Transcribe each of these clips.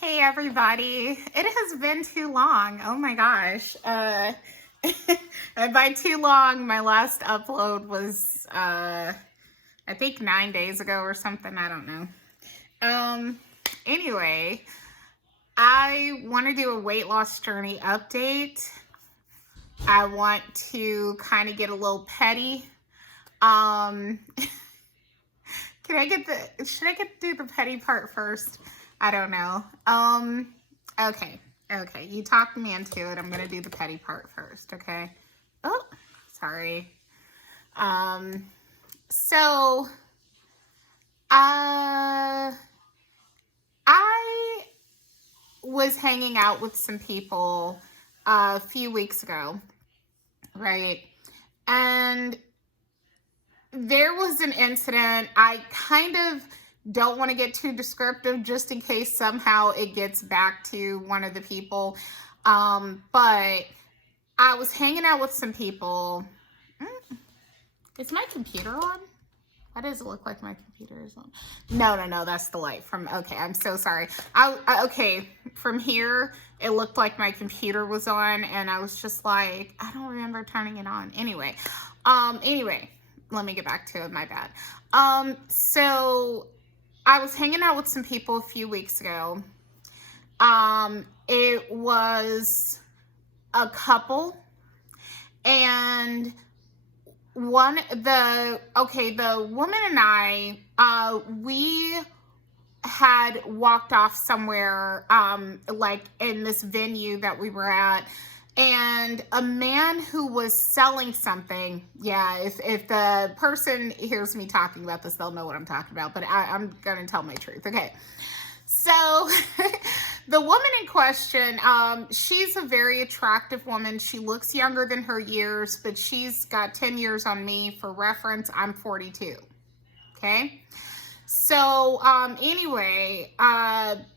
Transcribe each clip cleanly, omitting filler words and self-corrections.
Hey everybody, it has been too long. Oh my gosh. And by too long, my last upload was I think 9 days ago or something. I don't know. Anyway, I want to do a weight loss journey update. I want to kind of get a little petty. Um should I do the petty part first? I don't know. Okay. Okay. You talked me into it. I'm going to do the petty part first. Okay. Oh, sorry. So, I was hanging out with some people a few weeks ago, right? And there was an incident. I kind of don't want to get too descriptive just in case somehow it gets back to one of the people. But I was hanging out with some people. Is my computer on? Why does it look like my computer is on? No, that's the light from, okay, I'm so sorry. Okay, from here, it looked like my computer was on, and I was just like, I don't remember turning it on. Anyway, let me get back to it, my bad. So I was hanging out with some people a few weeks ago. It was a couple, and the woman and I, we had walked off somewhere, like in this venue that we were at, and a man who was selling something. Yeah, if the person hears me talking about this, they'll know what I'm talking about, but I'm gonna tell my truth. Okay. So the woman in question, she's a very attractive woman. She looks younger than her years, but she's got 10 years on me. For reference, I'm 42. Okay. So anyway,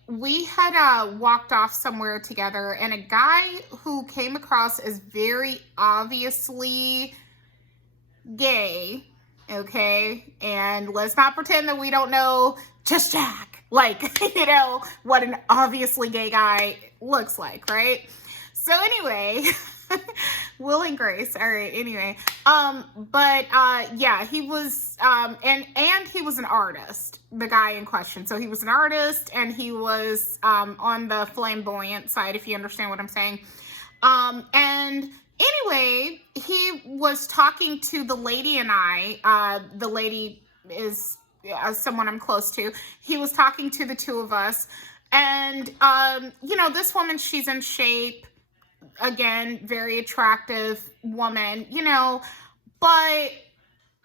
we had walked off somewhere together, and a guy who came across as very obviously gay, okay, and let's not pretend that we don't know just Jack. Like, you know, what an obviously gay guy looks like, right? So anyway, Will and Grace. All right, anyway. Yeah, he was, and he was an artist, the guy in question. So he was an artist, and he was on the flamboyant side, if you understand what I'm saying. And anyway, he was talking to the lady and I. The lady is someone I'm close to. He was talking to the two of us. And, you know, this woman, she's in shape. Again, very attractive woman, you know. But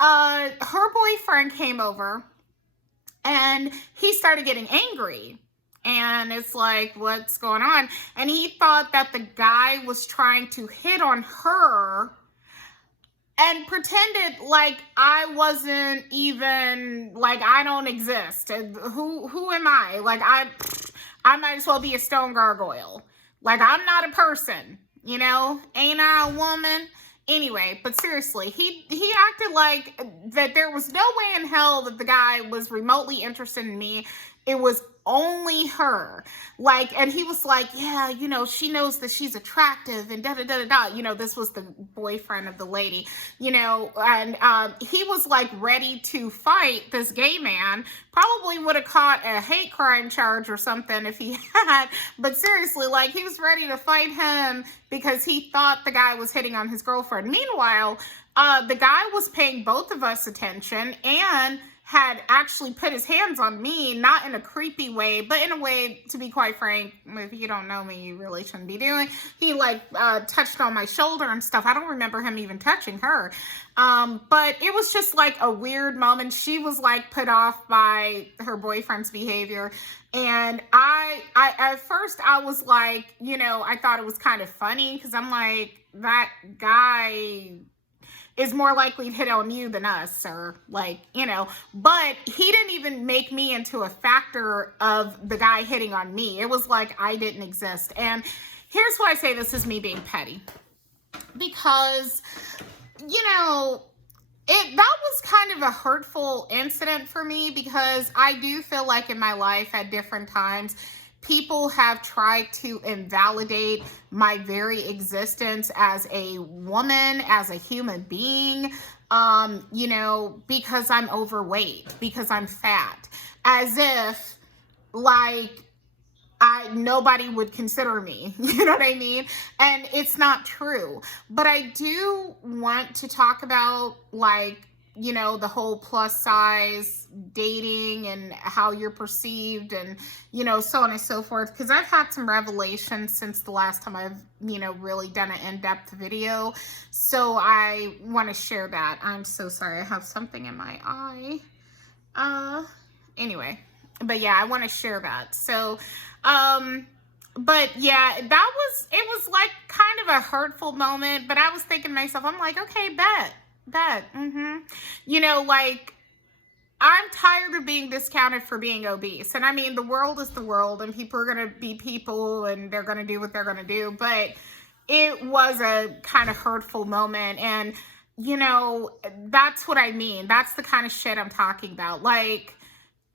her boyfriend came over, and he started getting angry. And it's like, what's going on? And he thought that the guy was trying to hit on her, and pretended like I wasn't even, like I don't exist. Who am I? Like I might as well be a stone gargoyle. Like I'm not a person, you know? Ain't I a woman? Anyway, but seriously, he acted like that there was no way in hell that the guy was remotely interested in me. It was only her. Like, and he was like, yeah, you know, she knows that she's attractive and da-da-da-da-da. You know, this was the boyfriend of the lady, you know, and he was like ready to fight this gay man. Probably would have caught a hate crime charge or something if he had. But seriously, like he was ready to fight him because he thought the guy was hitting on his girlfriend. Meanwhile, the guy was paying both of us attention and had actually put his hands on me, not in a creepy way, but in a way, to be quite frank, if you don't know me, you really shouldn't be doing. He like touched on my shoulder and stuff. I don't remember him even touching her. But it was just like a weird moment. She was like put off by her boyfriend's behavior. And I at first I was like, you know, I thought it was kind of funny because I'm like, that guy is more likely to hit on you than us, sir. Like, you know, but he didn't even make me into a factor of the guy hitting on me. It was like I didn't exist. And here's why I say this is me being petty. Because, you know, that was kind of a hurtful incident for me because I do feel like in my life at different times, people have tried to invalidate my very existence as a woman, as a human being, you know, because I'm overweight, because I'm fat, as if like nobody would consider me. You know what I mean? And it's not true. But I do want to talk about, like, you know, the whole plus size dating and how you're perceived and, you know, so on and so forth. Because I've had some revelations since the last time I've, you know, really done an in-depth video. So I want to share that. I'm so sorry. I have something in my eye. Anyway. But yeah, I want to share that. So, but yeah, it was like kind of a hurtful moment, but I was thinking to myself, I'm like, okay, bet. You know, like, I'm tired of being discounted for being obese. And I mean, the world is the world and people are going to be people and they're going to do what they're going to do. But it was a kind of hurtful moment. And, you know, that's what I mean. That's the kind of shit I'm talking about. Like,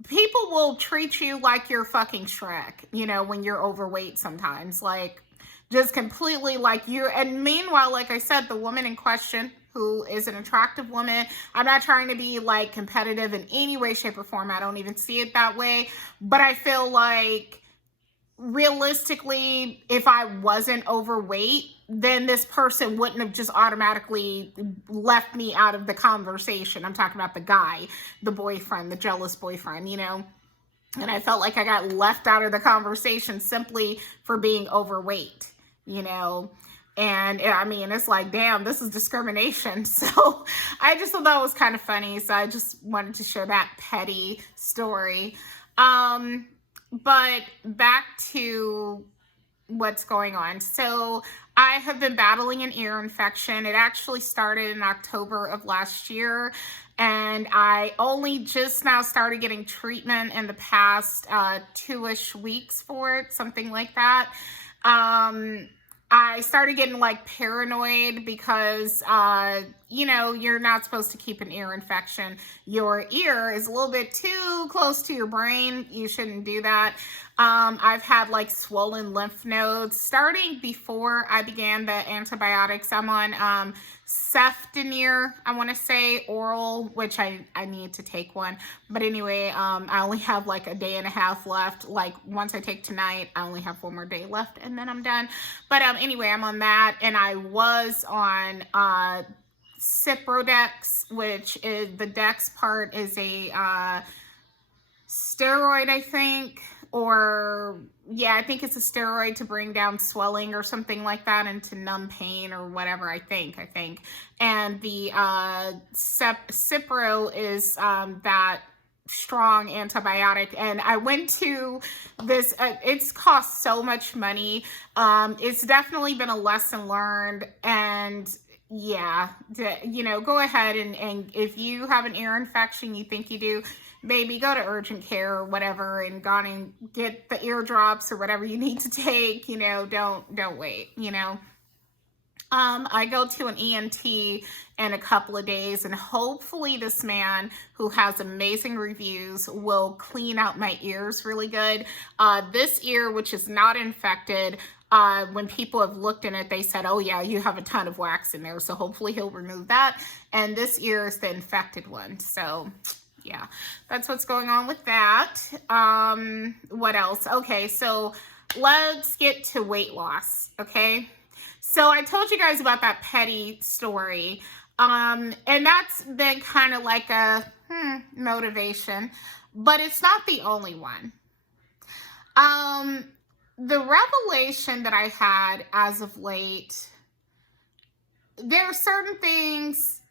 people will treat you like you're fucking Shrek, you know, when you're overweight sometimes. Like, just completely like you're. And meanwhile, like I said, the woman in question, who is an attractive woman, I'm not trying to be like competitive in any way, shape, or form. I don't even see it that way. But I feel like realistically, if I wasn't overweight, then this person wouldn't have just automatically left me out of the conversation. I'm talking about the guy, the boyfriend, the jealous boyfriend, you know? And I felt like I got left out of the conversation simply for being overweight, you know? And I mean, it's like, damn, this is discrimination. So I just thought that was kind of funny. So I just wanted to share that petty story. But back to what's going on. So I have been battling an ear infection. It actually started in October of last year. And I only just now started getting treatment in the past 2-ish weeks for it, something like that. I started getting like paranoid because, you know, you're not supposed to keep an ear infection. Your ear is a little bit too close to your brain. You shouldn't do that. I've had like swollen lymph nodes starting before I began the antibiotics. I'm on Ceftonir, I want to say, oral, which I need to take one. But anyway, I only have like a day and a half left. Like, once I take tonight, I only have one more day left and then I'm done. But anyway, I'm on that, and I was on Ciprodex, which is, the Dex part is a steroid, I think. Or, yeah, I think it's a steroid to bring down swelling or something like that, and to numb pain or whatever, I think. And the Cipro is that strong antibiotic. And I went to this, it's cost so much money. It's definitely been a lesson learned. And yeah, you know, go ahead and if you have an ear infection, you think you do, maybe go to urgent care or whatever and go and get the eardrops or whatever you need to take. You know, don't wait, you know. I go to an ENT in a couple of days, and hopefully this man, who has amazing reviews, will clean out my ears really good. This ear, which is not infected, when people have looked in it, they said, oh yeah, you have a ton of wax in there. So hopefully he'll remove that. And this ear is the infected one. So yeah, that's what's going on with that. What else? Okay, so let's get to weight loss, okay? So I told you guys about that petty story, and that's been kind of like a motivation, but it's not the only one. The revelation that I had as of late, there are certain things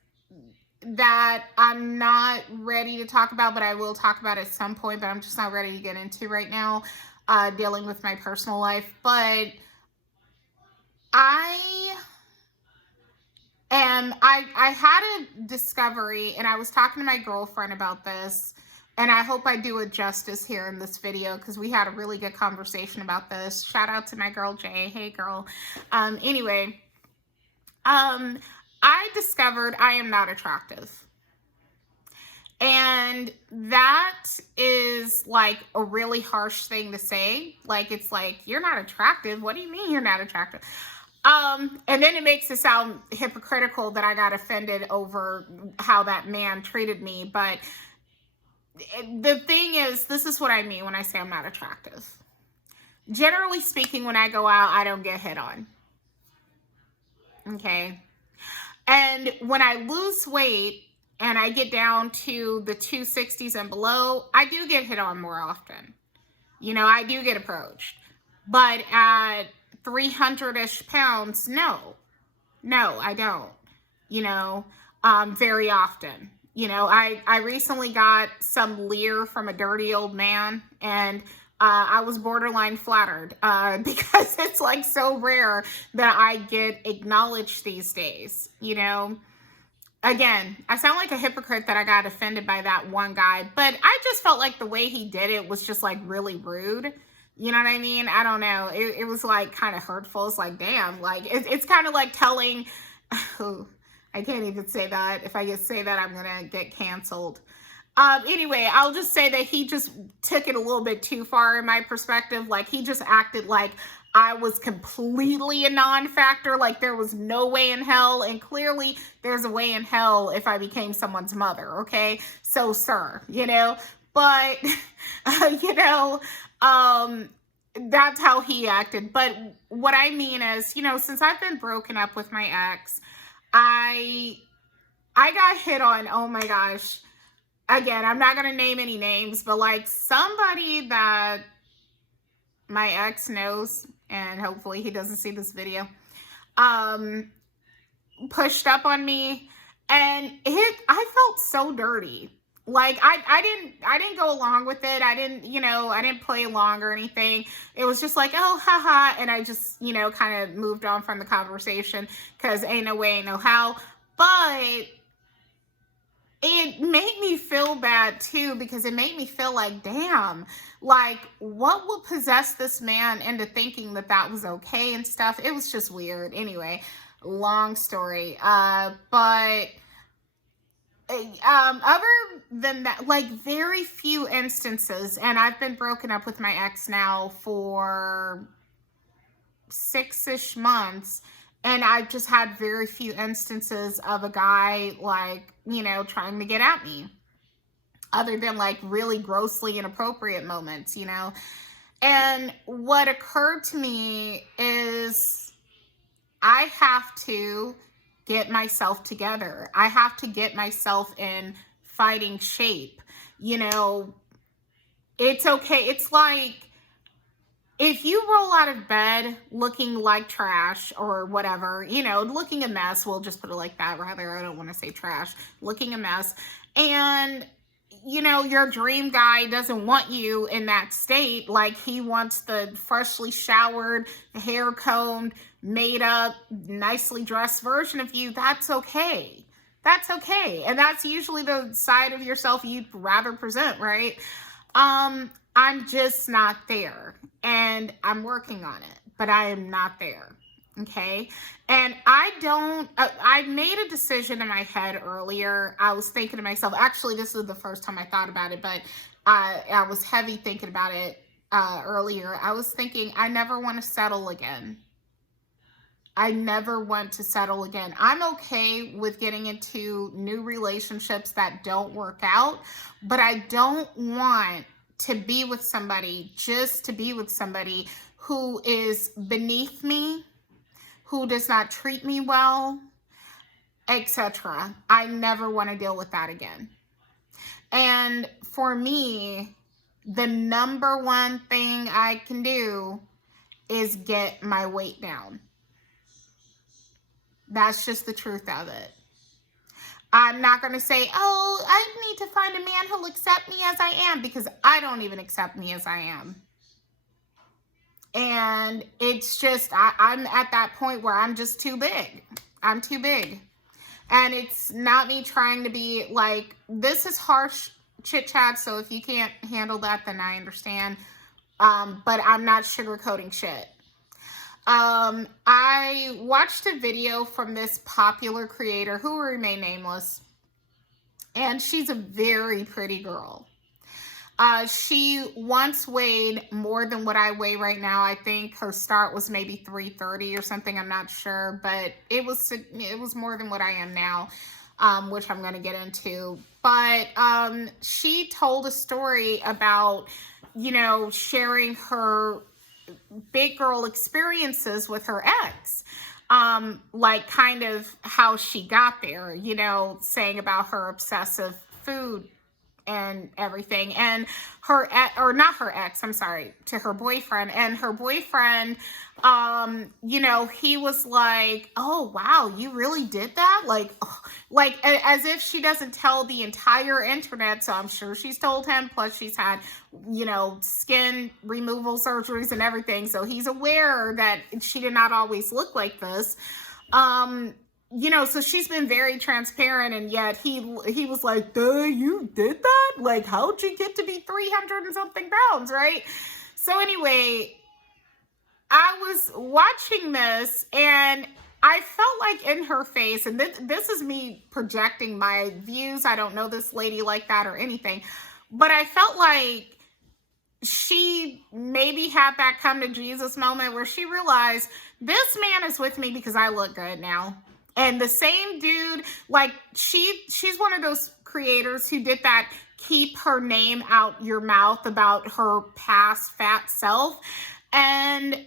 that I'm not ready to talk about, but I will talk about at some point, but I'm just not ready to get into right now, dealing with my personal life. But I had a discovery, and I was talking to my girlfriend about this, and I hope I do it justice here in this video, because we had a really good conversation about this. Shout out to my girl Jay. Hey girl. Anyway, I discovered I am not attractive. And that is like a really harsh thing to say. Like, it's like, you're not attractive. What do you mean you're not attractive? And then it makes it sound hypocritical that I got offended over how that man treated me. But the thing is, this is what I mean when I say I'm not attractive. Generally speaking, when I go out, I don't get hit on. Okay. And when I lose weight and I get down to the 260s and below, I do get hit on more often. You know, I do get approached. But at 300-ish pounds, no, I don't, you know, very often. You know, I recently got some leer from a dirty old man, and I was borderline flattered because it's like so rare that I get acknowledged these days, you know. Again, I sound like a hypocrite that I got offended by that one guy, but I just felt like the way he did it was just like really rude. You know what I mean? I don't know. It was like kind of hurtful. It's like, damn, like it's kind of like telling, oh, I can't even say that. If I just say that, I'm going to get canceled. Anyway, I'll just say that he just took it a little bit too far in my perspective. Like, he just acted like I was completely a non-factor, like there was no way in hell, and clearly there's a way in hell if I became someone's mother, okay? So, sir, you know, but, you know, that's how he acted. But what I mean is, you know, since I've been broken up with my ex, I got hit on, oh my gosh. Again, I'm not going to name any names, but like somebody that my ex knows, and hopefully he doesn't see this video, pushed up on me, and I felt so dirty. Like I didn't go along with it. I didn't play along or anything. It was just like, oh, haha. And I just, you know, kind of moved on from the conversation because ain't no way, ain't no how. But it made me feel bad too, because it made me feel like, damn, like what would possess this man into thinking that that was okay and stuff. It was just weird. Anyway, long story. But other than that, like very few instances, and I've been broken up with my ex now for 6-ish months. And I've just had very few instances of a guy, like, you know, trying to get at me. Other than, like, really grossly inappropriate moments, you know. And what occurred to me is I have to get myself together. I have to get myself in fighting shape. You know, it's okay. It's like, if you roll out of bed looking like trash or whatever, you know, looking a mess, we'll just put it like that. Rather, I don't want to say trash, looking a mess. And, you know, your dream guy doesn't want you in that state. Like, he wants the freshly showered, hair combed, made up, nicely dressed version of you. That's okay. That's okay. And that's usually the side of yourself you'd rather present, right? I'm just not there, and I'm working on it, but I am not there. Okay. And I made a decision in my head earlier. I was thinking to myself, actually, this was the first time I thought about it, but I was heavy thinking about it, earlier. I was thinking, I never want to settle again. I never want to settle again. I'm okay with getting into new relationships that don't work out, but I don't want to be with somebody just to be with somebody who is beneath me, who does not treat me well, etc. I never want to deal with that again. And for me, the number one thing I can do is get my weight down. That's just the truth of it. I'm not going to say, oh, I need to find a man who'll accept me as I am, because I don't even accept me as I am. And it's just, I'm at that point where I'm just too big. I'm too big. And it's not me trying to be like, this is harsh chit chat. So if you can't handle that, then I understand. But I'm not sugarcoating shit. I watched a video from this popular creator who will remain nameless. And she's a very pretty girl. She once weighed more than what I weigh right now. I think her start was maybe 330 or something. I'm not sure, but it was more than what I am now, which I'm going to get into. But she told a story about, sharing her big girl experiences with her ex. Like kind of how she got there, saying about her obsessive food and everything, and or not her ex, I'm sorry, to her boyfriend. And her boyfriend, he was like, oh wow, you really did that, like as if she doesn't tell the entire internet. So I'm sure she's told him, plus she's had skin removal surgeries and everything, so he's aware that she did not always look like this. So she's been very transparent, and yet he was like, duh, you did that? Like, how'd you get to be 300 and something pounds, right? So anyway, I was watching this, and I felt like in her face, and this is me projecting my views. I don't know this lady like that or anything, but I felt like she maybe had that come to Jesus moment where she realized this man is with me because I look good now. And the same dude, like she's one of those creators who did that keep her name out your mouth about her past fat self. And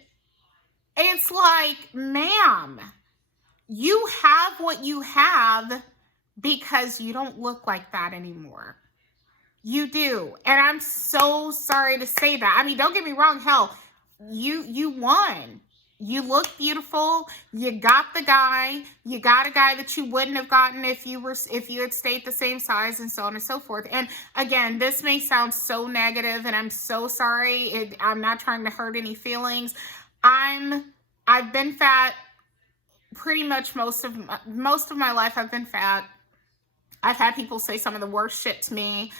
it's like, ma'am, you have what you have because you don't look like that anymore. You do. And I'm so sorry to say that. I mean, don't get me wrong. Hell, you won. You look beautiful. You got the guy. You got a guy that you wouldn't have gotten if you had stayed the same size, and so on and so forth. And again, this may sound so negative, and I'm so sorry. I'm not trying to hurt any feelings. I've been fat pretty much most of my life. I've been fat. I've had people say some of the worst shit to me.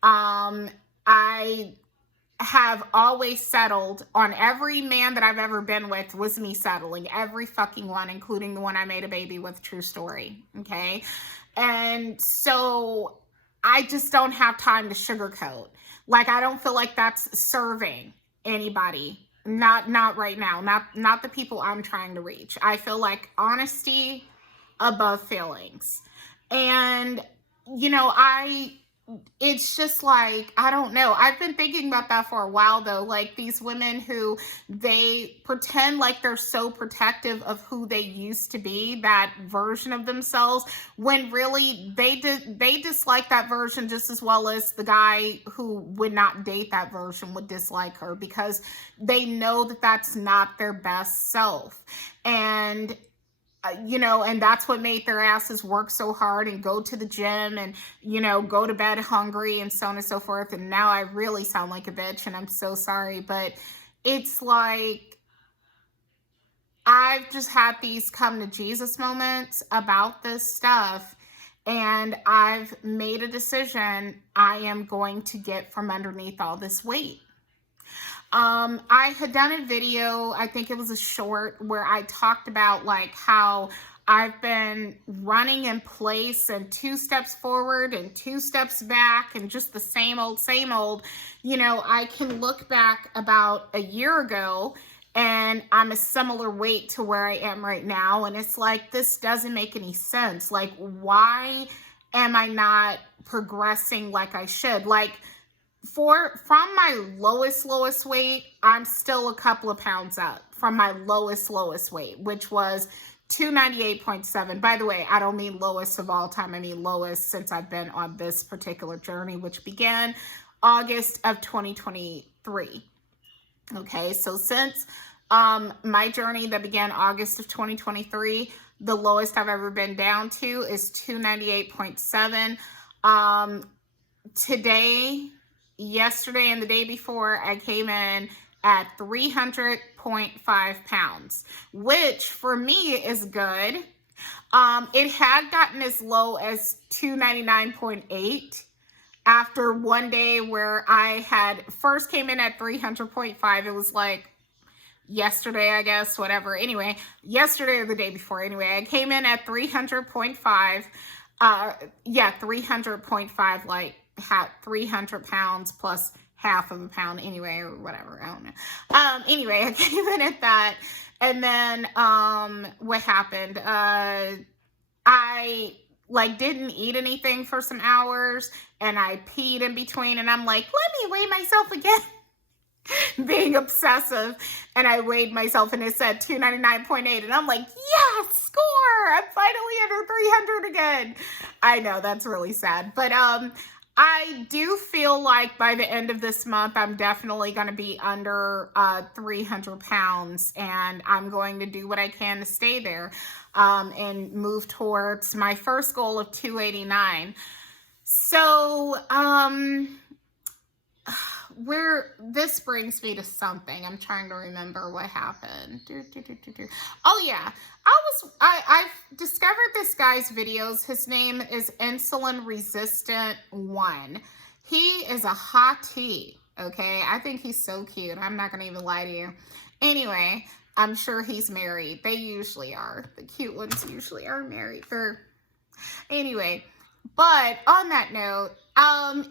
I have always settled on every man that I've ever been with. Was me settling, every fucking one, including the one I made a baby with. True story. Okay. And so I just don't have time to sugarcoat. Like, I don't feel like that's serving anybody. Not right now. Not the people I'm trying to reach. I feel like honesty above feelings. And, it's just like, I don't know. I've been thinking about that for a while, though. Like, these women who they pretend like they're so protective of who they used to be, that version of themselves, when really they dislike that version just as well as the guy who would not date that version would dislike her, because they know that that's not their best self. And and that's what made their asses work so hard and go to the gym and, go to bed hungry and so on and so forth. And now I really sound like a bitch, and I'm so sorry, but it's like, I've just had these come to Jesus moments about this stuff, and I've made a decision. I am going to get from underneath all this weight. I had done a video, I think it was a short, where I talked about like how I've been running in place and 2 steps forward and 2 steps back and just the same old. I can look back about a year ago and I'm a similar weight to where I am right now. And it's like, this doesn't make any sense. Like, why am I not progressing like I should? Like, from my lowest weight, I'm still a couple of pounds up from my lowest weight, which was 298.7. By the way, I don't mean lowest of all time. I mean lowest since I've been on this particular journey, which began August of 2023. Okay, so since my journey that began August of 2023, the lowest I've ever been down to is 298.7. Yesterday and the day before, I came in at 300.5 pounds, which for me is good. It had gotten as low as 299.8 after one day where I had first came in at 300.5. It was like yesterday, I guess, whatever. Anyway, yesterday or the day before. Anyway, I came in at 300.5. Yeah, 300.5, like 300 pounds plus half of a pound anyway, or whatever. I don't know. Anyway, I came in at that. And then, what happened? I like didn't eat anything for some hours, and I peed in between, and I'm like, let me weigh myself again. Being obsessive, and I weighed myself and it said 299.8, and I'm like, yes, score, I'm finally under 300 again. I know, that's really sad, but I do feel like by the end of this month I'm definitely going to be under 300 pounds, and I'm going to do what I can to stay there and move towards my first goal of 289. So where this brings me to something. I'm trying to remember what happened. Oh yeah, I've discovered this guy's videos. His name is Insulin Resistant 1. He is a hottie. Okay, I think he's so cute. I'm not gonna even lie to you. Anyway, I'm sure he's married. They usually are. The cute ones usually are married. Anyway, but on that note,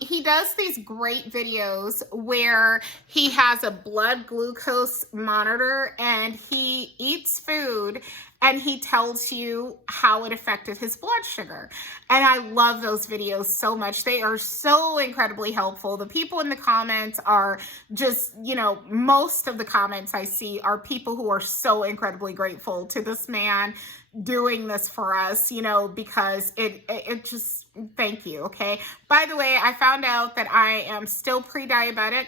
he does these great videos where he has a blood glucose monitor and he eats food and he tells you how it affected his blood sugar. And I love those videos so much. They are so incredibly helpful. The people in the comments are just, you know, most of the comments I see are people who are so incredibly grateful to this man doing this for us, you know, because it just, thank you. Okay. By the way, I found out that I am still pre-diabetic.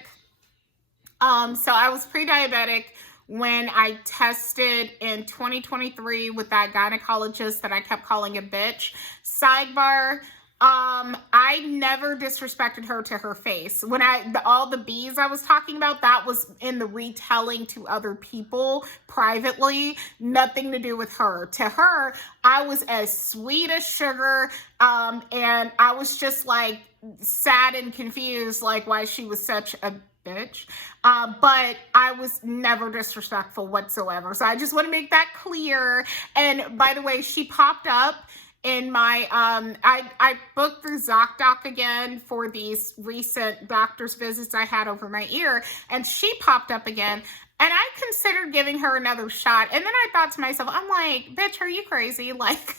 So I was pre-diabetic when I tested in 2023 with that gynecologist that I kept calling a bitch. Sidebar, I never disrespected her to her face. When all the B's I was talking about, that was in the retelling to other people privately, nothing to do with her. To her, I was as sweet as sugar, and I was just like sad and confused, like why she was such a bitch. But I was never disrespectful whatsoever. So I just want to make that clear. And by the way, she popped up in my, I booked through ZocDoc again for these recent doctor's visits I had over my ear, and she popped up again, and I considered giving her another shot. And then I thought to myself, I'm like, bitch, are you crazy? Like,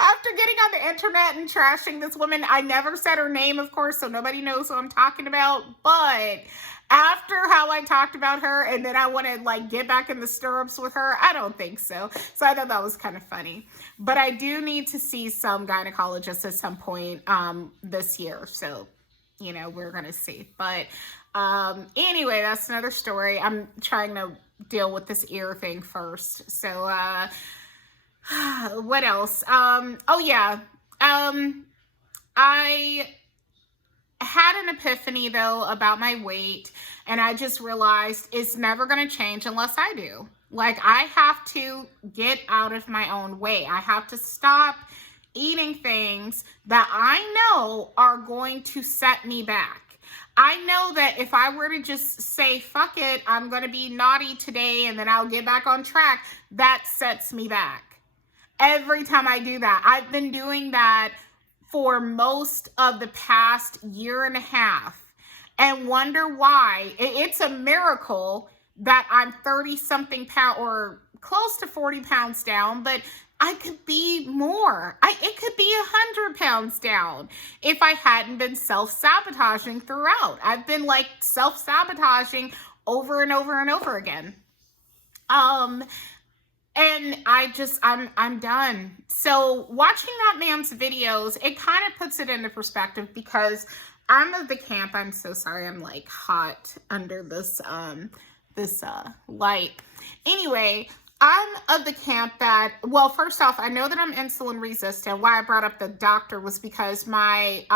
after getting on the internet and trashing this woman, I never said her name, of course, so nobody knows who I'm talking about, but after how I talked about her, and then I want to like get back in the stirrups with her, I don't think so. So I thought that was kind of funny. But I do need to see some gynecologist at some point this year. So, you know, we're going to see. But anyway, that's another story. I'm trying to deal with this ear thing first. So what else? Oh yeah. I had an epiphany though about my weight, and I just realized it's never going to change unless I do. Like, I have to get out of my own way. I have to stop eating things that I know are going to set me back. I know that if I were to just say, fuck it, I'm going to be naughty today and then I'll get back on track, that sets me back. Every time I do that, I've been doing that for most of the past year and a half, and wonder why. It's a miracle that I'm 30 something pounds or close to 40 pounds down, but I could be more. It could be 100 pounds down if I hadn't been self-sabotaging throughout. I've been like self-sabotaging over and over and over again. And I'm done. So watching that man's videos, it kind of puts it into perspective, because I'm of the camp, I'm so sorry, I'm like hot under this, light. Anyway, I'm of the camp that, well, first off, I know that I'm insulin resistant. Why I brought up the doctor was because my,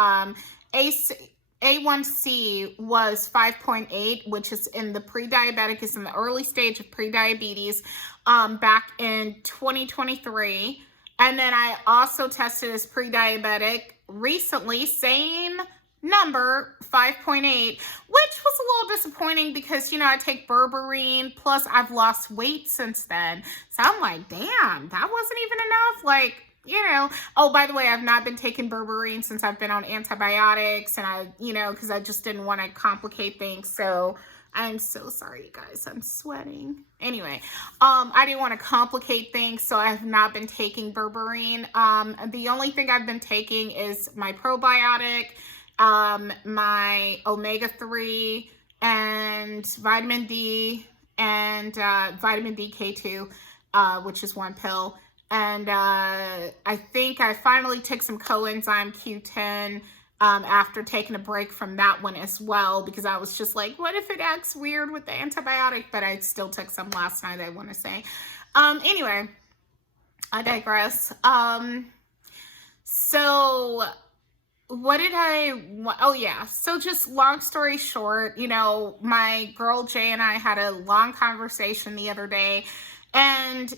A1C was 5.8, which is in the pre-diabetic, is in the early stage of pre-diabetes, back in 2023. And then I also tested as pre-diabetic recently, same number, 5.8, which was a little disappointing because, you know, I take berberine, plus I've lost weight since then. So I'm like, damn, that wasn't even enough. Like, Oh, by the way, I've not been taking berberine since I've been on antibiotics, and because I just didn't want to complicate things. So I'm so sorry, you guys. I'm sweating. Anyway, I didn't want to complicate things, so I have not been taking berberine. The only thing I've been taking is my probiotic, my omega-3, and vitamin D, and vitamin DK2, which is one pill. And I think I finally took some coenzyme Q10 after taking a break from that one as well, because I was just like, what if it acts weird with the antibiotic? But I still took some last night, I want to say. Anyway, I digress. So what did oh yeah, so just long story short, my girl Jay and I had a long conversation the other day, and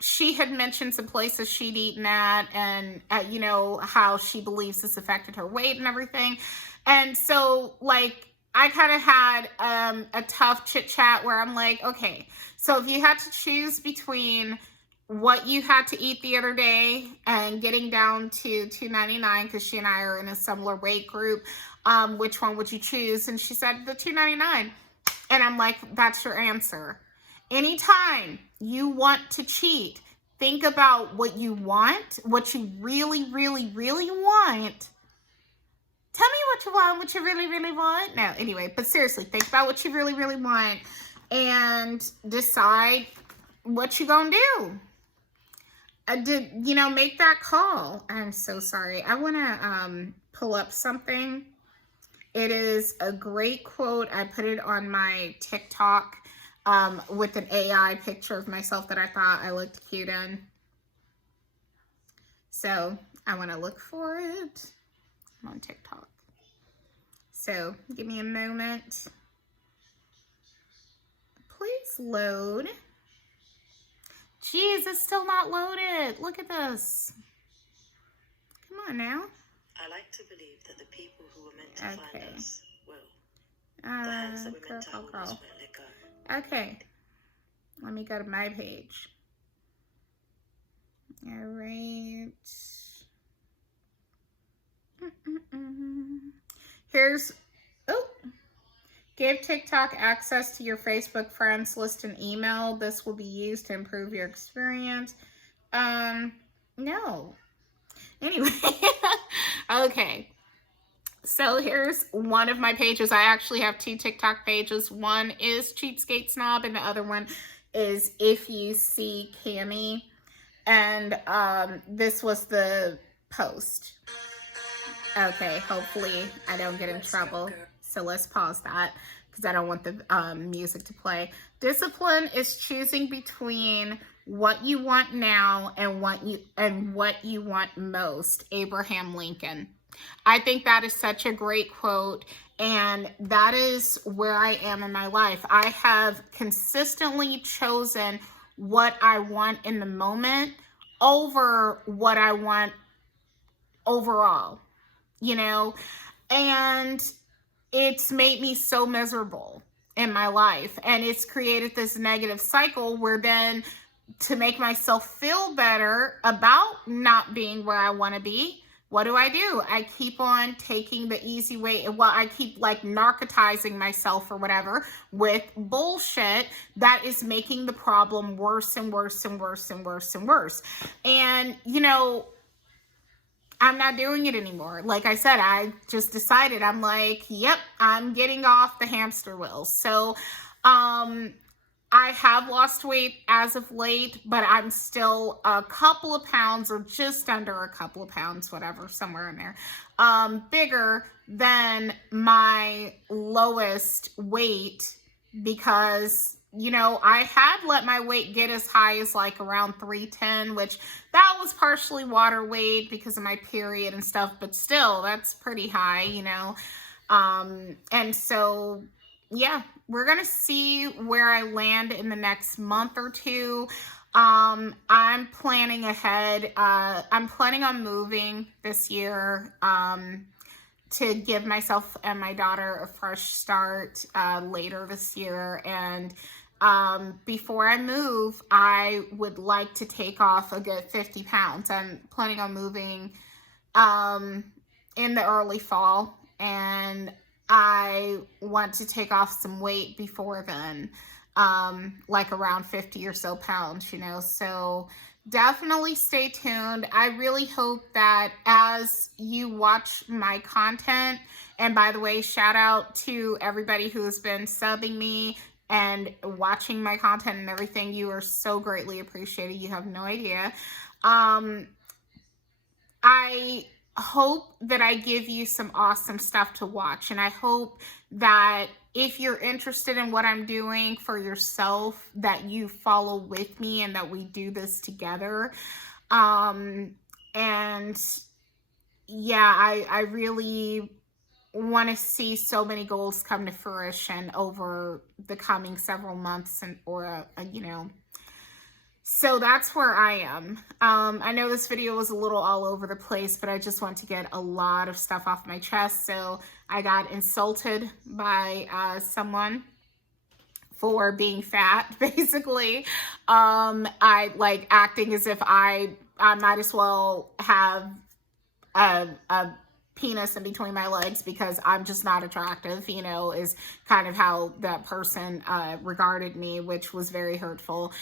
she had mentioned some places she'd eaten at, and how she believes this affected her weight and everything. And so like I kind of had a tough chit chat where I'm like, okay, so if you had to choose between what you had to eat the other day and getting down to 299, because she and I are in a similar weight group, which one would you choose? And she said the 299. And I'm like, that's your answer. Anytime you want to cheat, think about what you want, what you really, really, really want. Tell me what you want, what you really, really want. No, anyway, but seriously, think about what you really, really want and decide what you gonna do. Make that call. I'm so sorry. I want to pull up something. It is a great quote. I put it on my TikTok with an AI picture of myself that I thought I looked cute in. So I want to look for it. I'm on TikTok. So give me a moment. Please load. Jeez, it's still not loaded. Look at this. Come on now. I like to believe that the people who were meant to find us will. The hands that were meant to hold us won't let go. Okay. Let me go to my page. All right. Here's, give TikTok access to your Facebook friends list and email. This will be used to improve your experience. No. Anyway, okay. So here's one of my pages. I actually have two TikTok pages. One is Cheapskate Snob, and the other one is If You See Cammy. And this was the post. Okay, hopefully I don't get in trouble. So let's pause that because I don't want the music to play. Discipline is choosing between what you want now and what you want most. Abraham Lincoln. I think that is such a great quote, and that is where I am in my life. I have consistently chosen what I want in the moment over what I want overall, and it's made me so miserable in my life, and it's created this negative cycle where then to make myself feel better about not being where I want to be, what do? I keep on taking the easy way. Well, I keep like narcotizing myself or whatever with bullshit that is making the problem worse and worse and worse and worse and worse. And, I'm not doing it anymore. Like I said, I just decided, I'm like, yep, I'm getting off the hamster wheel. So, I have lost weight as of late, but I'm still a couple of pounds, or just under a couple of pounds, whatever, somewhere in there, bigger than my lowest weight, because, I had let my weight get as high as like around 310, which that was partially water weight because of my period and stuff, but still, that's pretty high, and so, yeah, we're going to see where I land in the next month or two. I'm planning ahead. I'm planning on moving this year to give myself and my daughter a fresh start later this year. And before I move, I would like to take off a good 50 pounds. I'm planning on moving in the early fall, and I want to take off some weight before then, like around 50 or so pounds, so definitely stay tuned. I really hope that as you watch my content, and by the way, shout out to everybody who has been subbing me and watching my content and everything. You are so greatly appreciated. You have no idea. I hope that I give you some awesome stuff to watch, and I hope that if you're interested in what I'm doing for yourself, that you follow with me and that we do this together. And yeah, I really want to see so many goals come to fruition over the coming several months, and so that's where I am. I know this video was a little all over the place, but I just want to get a lot of stuff off my chest. So I got insulted by someone for being fat, basically. I like acting as if I might as well have a penis in between my legs because I'm just not attractive, is kind of how that person regarded me, which was very hurtful.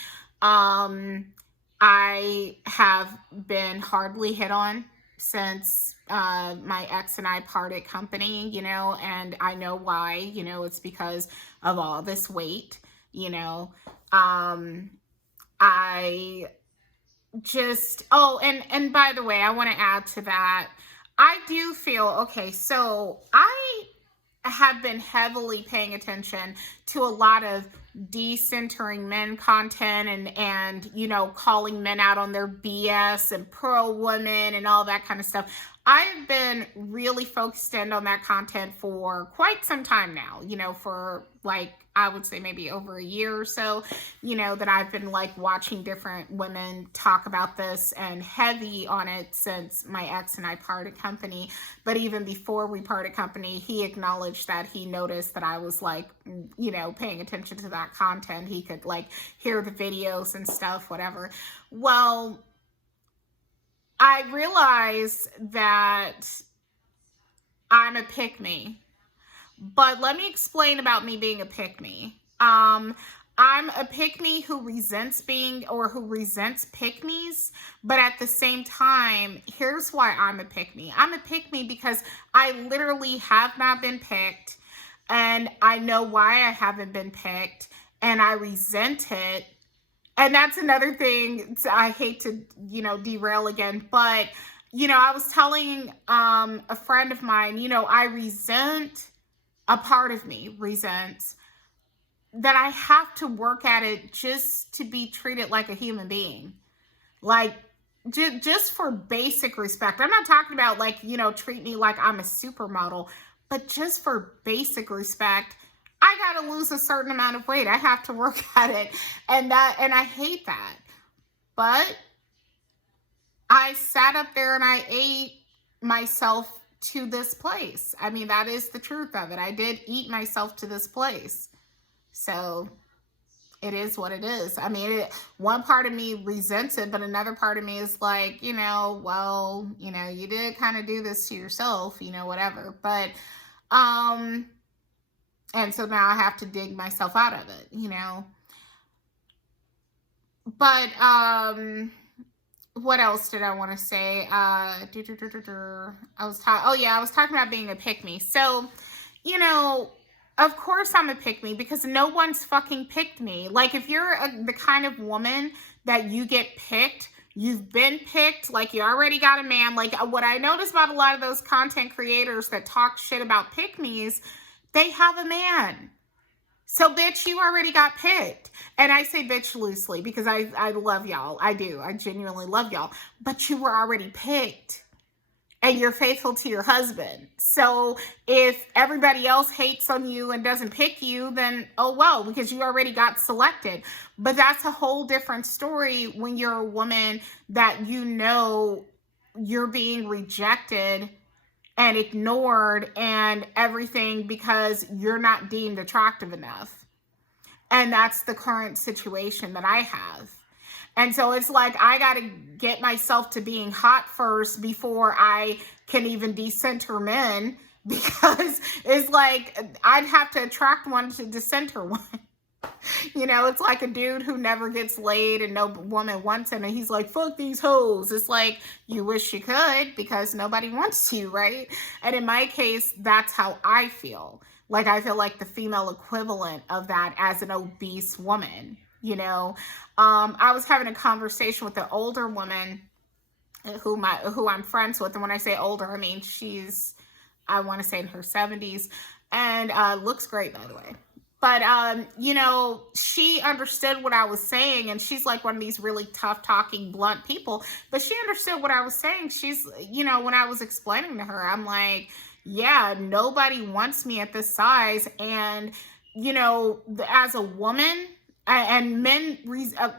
I have been hardly hit on since my ex and I parted company, and I know why, it's because of all this weight, I just, and by the way, I want to add to that. I do feel, okay, so I have been heavily paying attention to a lot of decentering men content and calling men out on their BS and pro women and all that kind of stuff. I've been really focused in on that content for quite some time now, for like, I would say maybe over a year or so, that I've been like watching different women talk about this and heavy on it since my ex and I parted company. But even before we parted company, he acknowledged that he noticed that I was like, paying attention to that content. He could like hear the videos and stuff, whatever. Well, I realize that I'm a pick-me, but let me explain about me being a pick-me. I'm a pick-me who resents pick-me's, but at the same time, here's why I'm a pick-me. I'm a pick-me because I literally have not been picked, and I know why I haven't been picked, and I resent it. And that's another thing. I hate to, derail again, but, I was telling a friend of mine, I resent, a part of me resents that I have to work at it just to be treated like a human being. Like, just for basic respect. I'm not talking about like, treat me like I'm a supermodel, but just for basic respect. I gotta lose a certain amount of weight. I have to work at it. And I hate that. But I sat up there and I ate myself to this place. I mean, that is the truth of it. I did eat myself to this place. So it is what it is. I mean, one part of me resents it, but another part of me is like, well, you did kind of do this to yourself, whatever. But, and so now I have to dig myself out of it, But, what else did I want to say? I was talking about being a pick-me. So, of course I'm a pick-me because no one's fucking picked me. Like, if you're the kind of woman that you get picked, you've been picked, like you already got a man. Like, what I notice about a lot of those content creators that talk shit about pick-me's, they have a man. So, bitch, you already got picked. And I say bitch loosely because I love y'all. I do. I genuinely love y'all. But you were already picked. And you're faithful to your husband. So if everybody else hates on you and doesn't pick you, then oh well, because you already got selected. But that's a whole different story when you're a woman that you're being rejected and ignored and everything because you're not deemed attractive enough. And that's the current situation that I have. And so it's like, I got to get myself to being hot first before I can even decenter men, because it's like, I'd have to attract one to decenter one. You know, it's like a dude who never gets laid and no woman wants him, and he's like, fuck these hoes. It's like, you wish you could, because nobody wants you, right? And in my case, that's how I feel. Like, I feel like the female equivalent of that as an obese woman, you know? I was having a conversation with an older woman who I'm friends with. And when I say older, I mean, I want to say in her 70s, and looks great, by the way. But, you know, she understood what I was saying, and she's like one of these really tough talking, blunt people, but she understood what I was saying. She's, you know, when I was explaining to her, I'm like, yeah, nobody wants me at this size. And, you know, as a woman, and men,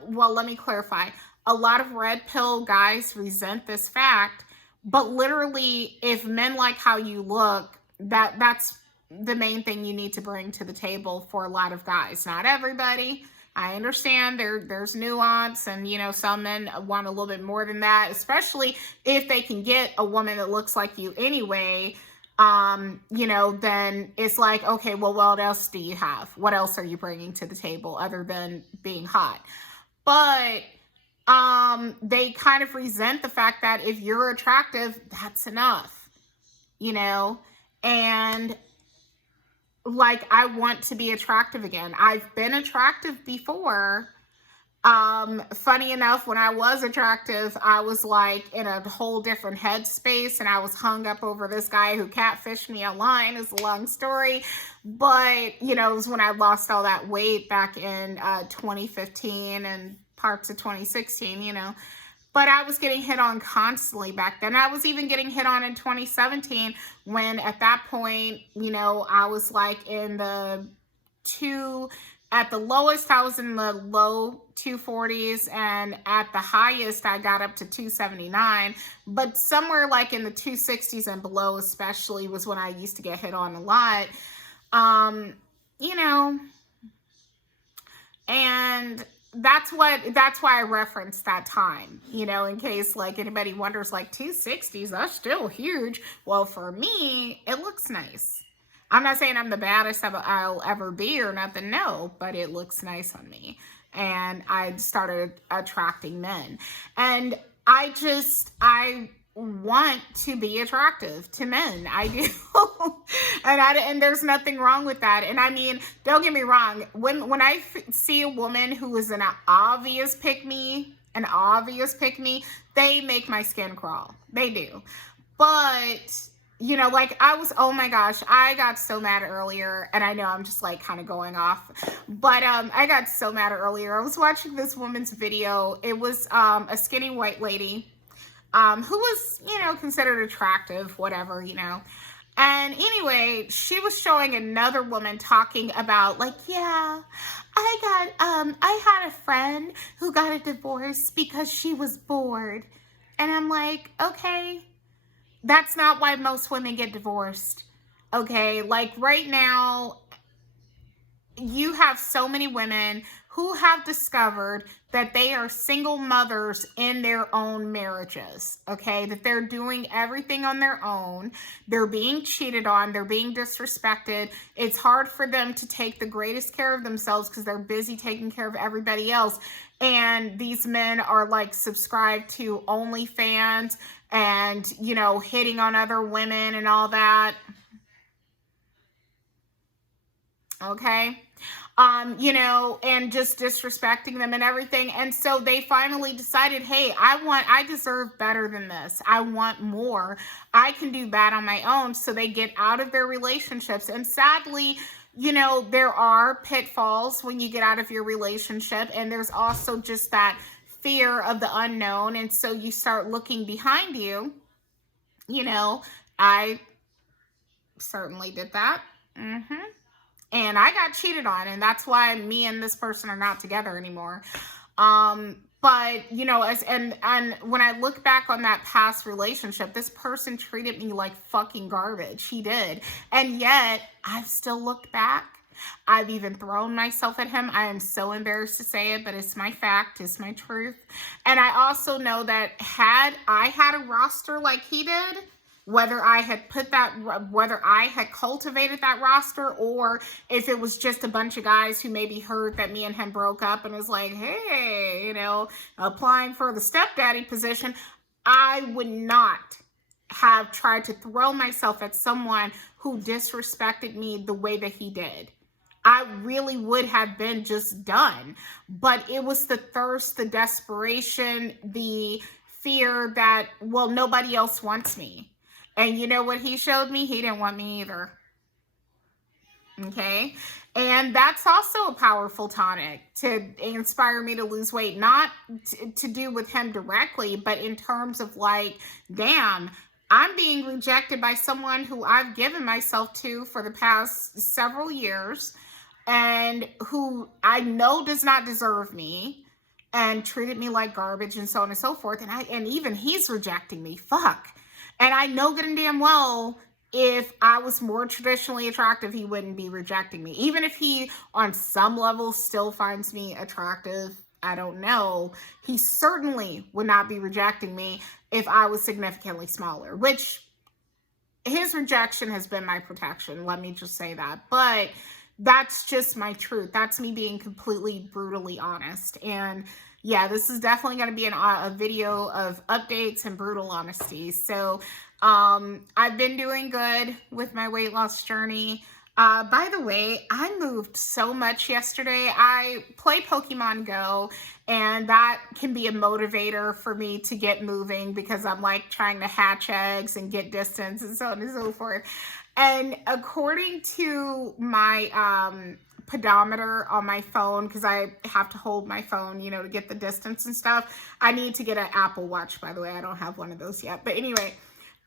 well, let me clarify. A lot of red pill guys resent this fact, but literally, if men like how you look, that's the main thing you need to bring to the table for a lot of guys. Not everybody. I understand there's nuance, and, you know, some men want a little bit more than that, especially if they can get a woman that looks like you anyway. You know, then it's like, okay, well, what else do you have? What else are you bringing to the table other than being hot? But they kind of resent the fact that if you're attractive, that's enough, you know? And like, I want to be attractive again. I've been attractive before. Funny enough, when I was attractive, I was like in a whole different headspace, and I was hung up over this guy who catfished me online. It's a long story, but, you know, it was when I lost all that weight back in 2015 and parts of 2016, you know. But I was getting hit on constantly back then. I was even getting hit on in 2017, when at that point, you know, I was like at the lowest, I was in the low 240s, and at the highest, I got up to 279. But somewhere like in the 260s and below, especially, was when I used to get hit on a lot. You know, and that's why I referenced that time, you know, in case like anybody wonders, like 260s, that's still huge. Well, for me, it looks nice. I'm not saying I'm the baddest I'll ever be or nothing, no, but it looks nice on me. And I started attracting men. And I want to be attractive to men. I do. and there's nothing wrong with that. And I mean, don't get me wrong. When I see a woman who is an obvious pick-me, they make my skin crawl. They do. But, you know, like oh my gosh, I got so mad earlier, and I know I'm just like kind of going off, but I got so mad earlier. I was watching this woman's video. It was a skinny white lady who was, you know, considered attractive, whatever, you know. And anyway, she was showing another woman talking about, like, yeah, I had a friend who got a divorce because she was bored. And I'm like, okay, that's not why most women get divorced. Okay, like right now, you have so many women who have discovered that they are single mothers in their own marriages, okay? That they're doing everything on their own. They're being cheated on. They're being disrespected. It's hard for them to take the greatest care of themselves because they're busy taking care of everybody else. And these men are like subscribed to OnlyFans and, you know, hitting on other women and all that. Okay? You know, and just disrespecting them and everything. And so they finally decided, hey, I deserve better than this. I want more. I can do that on my own. So they get out of their relationships. And sadly, you know, there are pitfalls when you get out of your relationship. And there's also just that fear of the unknown. And so you start looking behind you. You know, I certainly did that. And I got cheated on, and that's why me and this person are not together anymore. But, you know, and when I look back on that past relationship, this person treated me like fucking garbage. He did. And yet, I've still looked back, I've even thrown myself at him. I am so embarrassed to say it, but it's my fact, it's my truth. And I also know that had I had a roster like he did, whether I had cultivated that roster, or if it was just a bunch of guys who maybe heard that me and him broke up and was like, hey, you know, applying for the stepdaddy position, I would not have tried to throw myself at someone who disrespected me the way that he did. I really would have been just done. But it was the thirst, the desperation, the fear that, well, nobody else wants me. And you know what he showed me? He didn't want me either. Okay? And that's also a powerful tonic to inspire me to lose weight. Not to do with him directly, but in terms of like, damn, I'm being rejected by someone who I've given myself to for the past several years and who I know does not deserve me and treated me like garbage and so on and so forth. And even he's rejecting me. Fuck. And I know good and damn well if I was more traditionally attractive, he wouldn't be rejecting me. Even if he, on some level, still finds me attractive, I don't know. He certainly would not be rejecting me if I was significantly smaller, which his rejection has been my protection. Let me just say that. But that's just my truth. That's me being completely brutally honest. And yeah, this is definitely going to be a video of updates and brutal honesty. So I've been doing good with my weight loss journey. By the way, I moved so much yesterday. I play Pokemon Go, and that can be a motivator for me to get moving because I'm like trying to hatch eggs and get distance and so on and so forth. And according to my pedometer on my phone, because I have to hold my phone, you know, to get the distance and stuff. I need to get an Apple Watch, by the way. I don't have one of those yet. But anyway,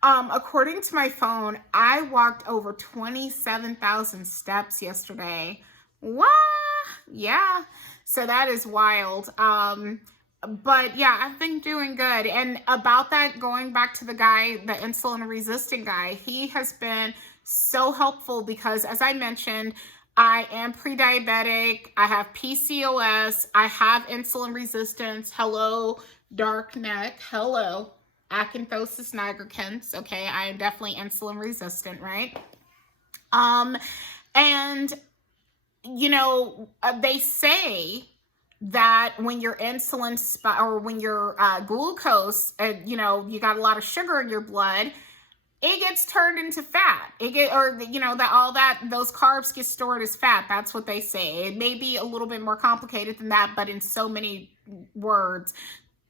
according to my phone, I walked over 27,000 steps yesterday. What? Yeah. So that is wild. But yeah, I've been doing good. And about that, going back to the guy, the insulin resistant guy, he has been so helpful because, as I mentioned, I am pre-diabetic. I have PCOS. I have insulin resistance. Hello, dark neck. Hello, acanthosis nigricans. Okay, I am definitely insulin resistant, right? And you know, they say that when your insulin or when your glucose, you know, you got a lot of sugar in your blood, it gets turned into fat. Those carbs get stored as fat. That's what they say. It may be a little bit more complicated than that, but in so many words,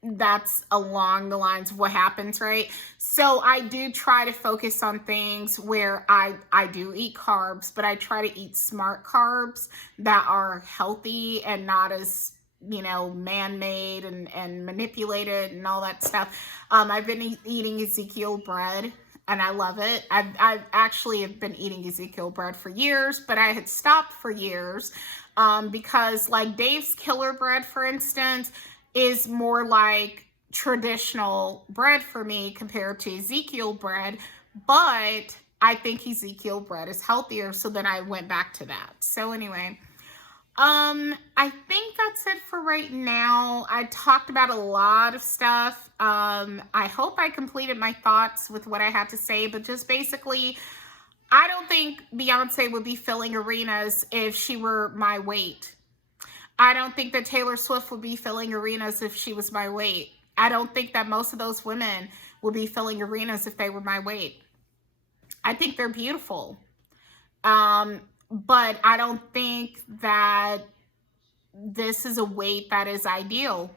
that's along the lines of what happens, right? So I do try to focus on things where I do eat carbs, but I try to eat smart carbs that are healthy and not as, you know, man-made and manipulated and all that stuff. I've been eating Ezekiel bread, and I love it. I've actually have been eating Ezekiel bread for years, but I had stopped for years because, like, Dave's Killer bread, for instance, is more like traditional bread for me compared to Ezekiel bread, but I think Ezekiel bread is healthier, so then I went back to that. So anyway, I think that's it for right now. I talked about a lot of stuff. I hope I completed my thoughts with what I had to say, but just basically, I don't think Beyonce would be filling arenas if she were my weight. I don't think that Taylor Swift would be filling arenas if she was my weight. I don't think that most of those women would be filling arenas if they were my weight. I think they're beautiful. But I don't think that this is a weight that is ideal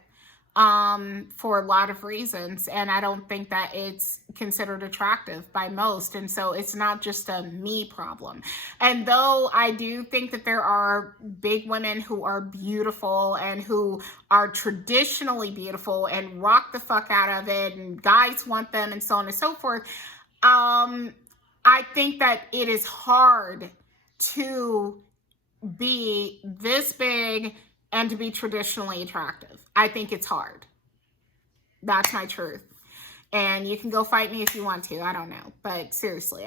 for a lot of reasons. And I don't think that it's considered attractive by most. And so it's not just a me problem. And though I do think that there are big women who are beautiful and who are traditionally beautiful and rock the fuck out of it, and guys want them and so on and so forth, I think that it is hard to be this big and to be traditionally attractive. I think it's hard. That's my truth. And you can go fight me if you want to. I don't know. But seriously,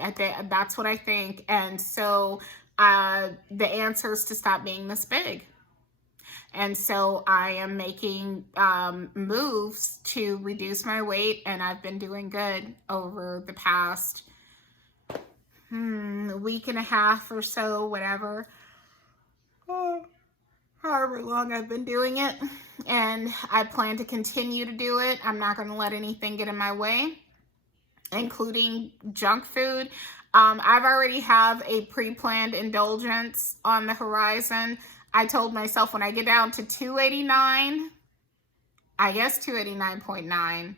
that's what I think. And so the answer is to stop being this big. And so I am making moves to reduce my weight, and I've been doing good over the past week and a half or so, whatever. However long I've been doing it. And I plan to continue to do it. I'm not going to let anything get in my way, including junk food. I've already have a pre-planned indulgence on the horizon. I told myself when I get down to 289, I guess 289.9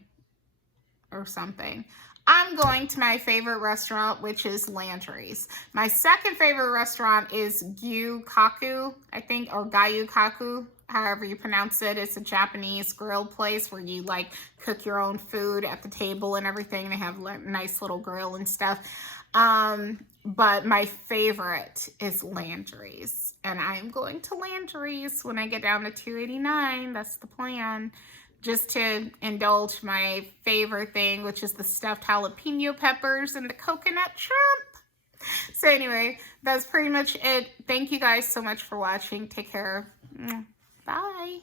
or something, I'm going to my favorite restaurant, which is Landry's. My second favorite restaurant is Gyukaku, I think, or Gyukaku, however you pronounce it. It's a Japanese grill place where you like cook your own food at the table and everything. They have a nice little grill and stuff. But my favorite is Landry's, and I'm going to Landry's when I get down to 289. That's the plan, just to indulge my favorite thing, which is the stuffed jalapeno peppers and the coconut shrimp. So anyway, that's pretty much it. Thank you guys so much for watching. Take care. Bye.